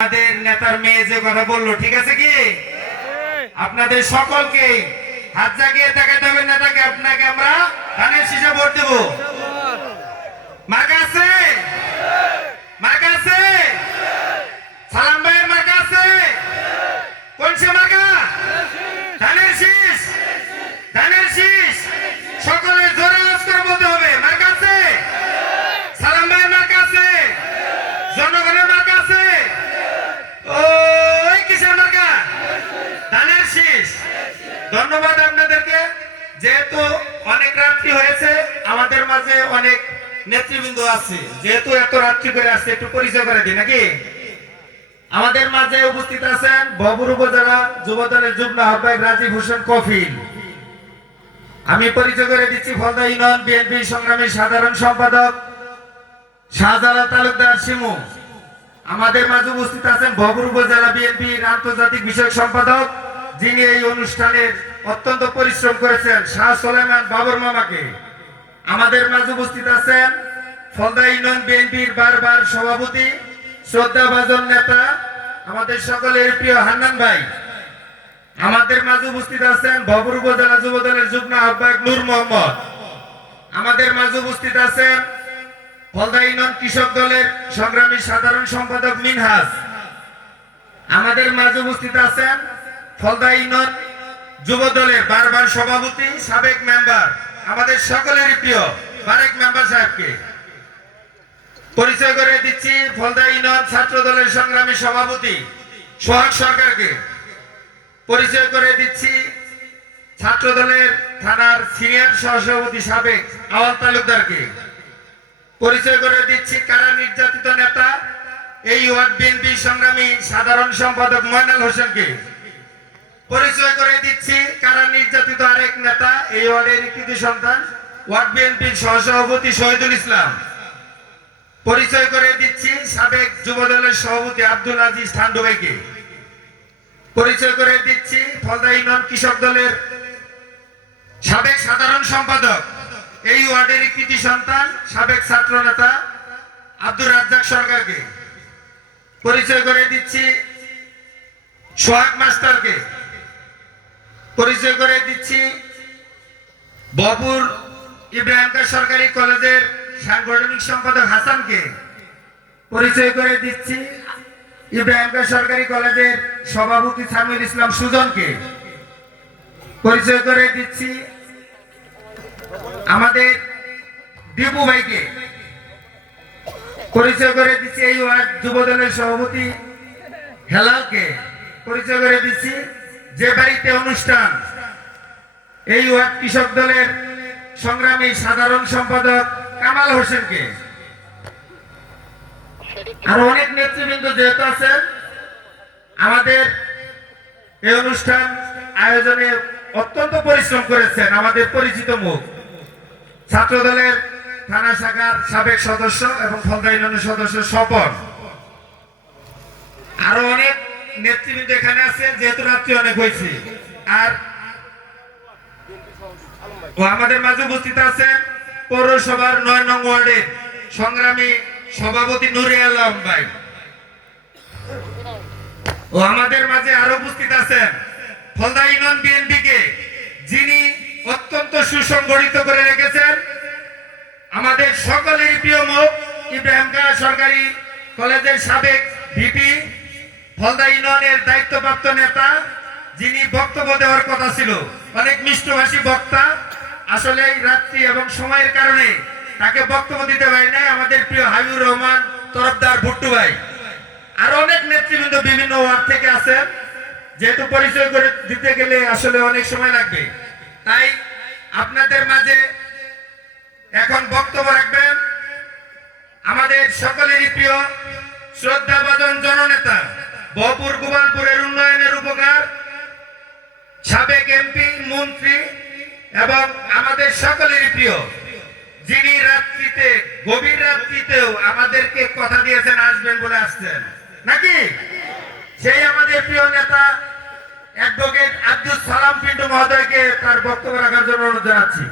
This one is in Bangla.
আমাদের নেতার মেয়ে যে কথা বললো ঠিক আছে কি আপনাদের সকলকে হাত জাগিয়ে তাকাতে হবে নেতাকে আপনাকে আমরা ধানের শীষে ভোট দেব মার্কা আছে মার্কা আছে সালাম ভাইয়ের মার্কা আছে কোন সে মার্কা ধানের শীষ সকলে জোরে আওয়াজ করে বলতে হবে মার্কা আছে সালাম ভাইয়ের মার্কা আছে জনগণের মার্কা আছে ওই কিসের মার্কা ধানের শীষ ধন্যবাদ আপনাদেরকে যেহেতু অনেক রাত্রি হয়েছে আমাদের মাঝে অনেক নেতৃবৃন্দ আছে যেহেতু এত রাত্রি করে আসছে একটু পরিচয় করে দিই নাকি আমাদের মাঝে উপস্থিত আছেন বগুড়া উপজেলা যুবদলের যুগ্ম আহ্বায়ক রাজীব হোসেন কফিল আমি পরিচয় করে দিচ্ছি ফলদা ইউনিয়ন বিএনপি সংগ্রামী সাধারণ সম্পাদক শাহজালাল তালুকদার শিমু আমাদের মাঝে উপস্থিত আছেন বগুড়া উপজেলা বিএনপির আন্তর্জাতিক বিষয়ক সম্পাদক যিনি এই অনুষ্ঠানের অত্যন্ত পরিশ্রম করেছেন শাহ সুলাইমান বাবর মামাকে আমাদের মাঝে উপস্থিত আছেন ফলদা ইউনিয়ন বিএনপির বারবার সভাপতি শ্রদ্ধাভাজন নেতা আমাদের সকলের প্রিয় হান্নান ভাই আমাদের মাঝে উপস্থিত আছেন বগুড়া উপজেলা যুবদলের যুগ্ম আহ্বায়ক নূর মোহাম্মদ আমাদের মাঝে উপস্থিত আছেন ফলদা ইউনিয়ন কৃষক দলের সংগ্রামী সাধারণ সম্পাদক মিনহাজ আমাদের মাঝে উপস্থিত আছেন ফলদা ইউনিয়ন যুব দলের বারবার সভাপতি সাবেক মেম্বার আমাদের সকলেরই প্রিয় বারেক মেম্বার সাহেবকে পরিচয় করে দিচ্ছি ফলদা ইউনিয়ন ছাত্র দলের সংগ্রামী সভাপতি সোহাগ সরকারকে পরিচয় করে দিচ্ছি ছাত্র দলের থানার সিনিয়র সহসভাপতি সাবেক আওয়াল তালুকদারকে পরিচয় করে দিচ্ছি কারা নির্যাতিত নেতা এই ওয়ার্ড বিএনপি সংগ্রামী সাধারণ সম্পাদক ময়নাল হোসেনকে পরিচয় করে দিচ্ছি কারা নির্যাতিত আরেক নেতা এই ওয়ার্ডের কৃতি সন্তান ওয়ার্ড বিএনপির সহসভাপতি শহীদুল ইসলাম পরিচয় করে দিচ্ছি সাবেক যুবদলের সভাপতি আব্দুল আজিজ ঠান্ডু ভাইকে পরিচয় করে দিচ্ছি ফলদা ইউনিয়ন কৃষক দলের সাবেক সাধারণ সম্পাদক এই ওয়ার্ডের কৃতি সন্তান সাবেক ছাত্র নেতা আব্দুর রাজ্জাক সরকারকে পরিচয় করে দিচ্ছি সোহাগ মাস্টারকে পরিচয় করে দিচ্ছি বপুর ইব্রাহিম সরকারি কলেজের সাংগঠনিক সম্পাদক হাসানকে পরিচয় করে দিচ্ছি ইব্রাহিম সরকারি কলেজের সভাপতি সামিউল ইসলাম সুজনকে পরিচয় করে দিচ্ছি আমাদের দীপু ভাইকে পরিচয় করে দিচ্ছি এই ওয়ার্ড যুবদলের সভাপতি হেলালকে পরিচয় করে দিচ্ছি যে বাড়িতে অনুষ্ঠান এই ওয়ার্ড কৃষক দলের সংগ্রামী সাধারণ সম্পাদক কামাল হোসেনকে আর অনেক নেতৃবৃন্দ যেহেতু আছেন আমাদের এই অনুষ্ঠান আয়োজনে অত্যন্ত পরিশ্রম করেছেন আমাদের পরিচিত মুখ ছাত্র দলের থানা শাখার সাবেক সদস্য এবং ফলদা ইউনিয়নের সদস্য স্বপন আরো অনেক নেতৃবৃন্দ এখানে আছে যেহেতু রাত্রি অনেক হয়েছে আর আমাদের মাঝে উপস্থিত আছেন পৌরসভার ৯ নং ওয়ার্ডের সংগ্রামী সভাপতি নুরে আলম ভাই ও আমাদের মাঝে আরো উপস্থিত আছেন ফলদা ইউনিয়ন বিএনপি কে যিনি অত্যন্ত সুসংগঠিত করে রেখেছেন আমাদের সকলেরই প্রিয় মুখ ইব্রাহিম সরকারি কলেজের সাবেক ভিপি ফলদা ইউনিয়নের দায়িত্বপ্রাপ্ত নেতা যিনি বক্তব্য দেওয়ার কথা ছিল অনেক মিষ্টভাষী বক্তা আসলে রাত্রি এবং সময়ের কারণে তাকে বক্তব্য দিতে পারি নাই আমাদের প্রিয় হাবিবুর রহমান তরফদার ভুট্টু ভাই আর অনেক নেতৃবৃন্দ বিভিন্ন ওয়ার্ড থেকে আছেন যেহেতু পরিচয় করে দিতে গেলে আসলে অনেক সময় লাগবে তাই আপনাদের মাঝে এখন বক্তব্য রাখবেন আমাদের সকলেরই প্রিয় শ্রদ্ধাভাজন জননেতা বহপুর গোপালপুরের উন্নয়নের উপকার সাবেক এমপি মন্ত্রী এবং আমাদের সকলেরই প্রিয় যিনি রাত্রিতে গভীর রাত্রিতেও আমাদেরকে কথা দিয়েছেন আসবেন বলে আসছেন নাকি সেই আমাদের প্রিয় নেতা অ্যাডভোকেট আব্দুল সালাম পিন্টু মহোদয়কে তার বক্তব্য রাখার জন্য অনুরোধ জানাচ্ছি।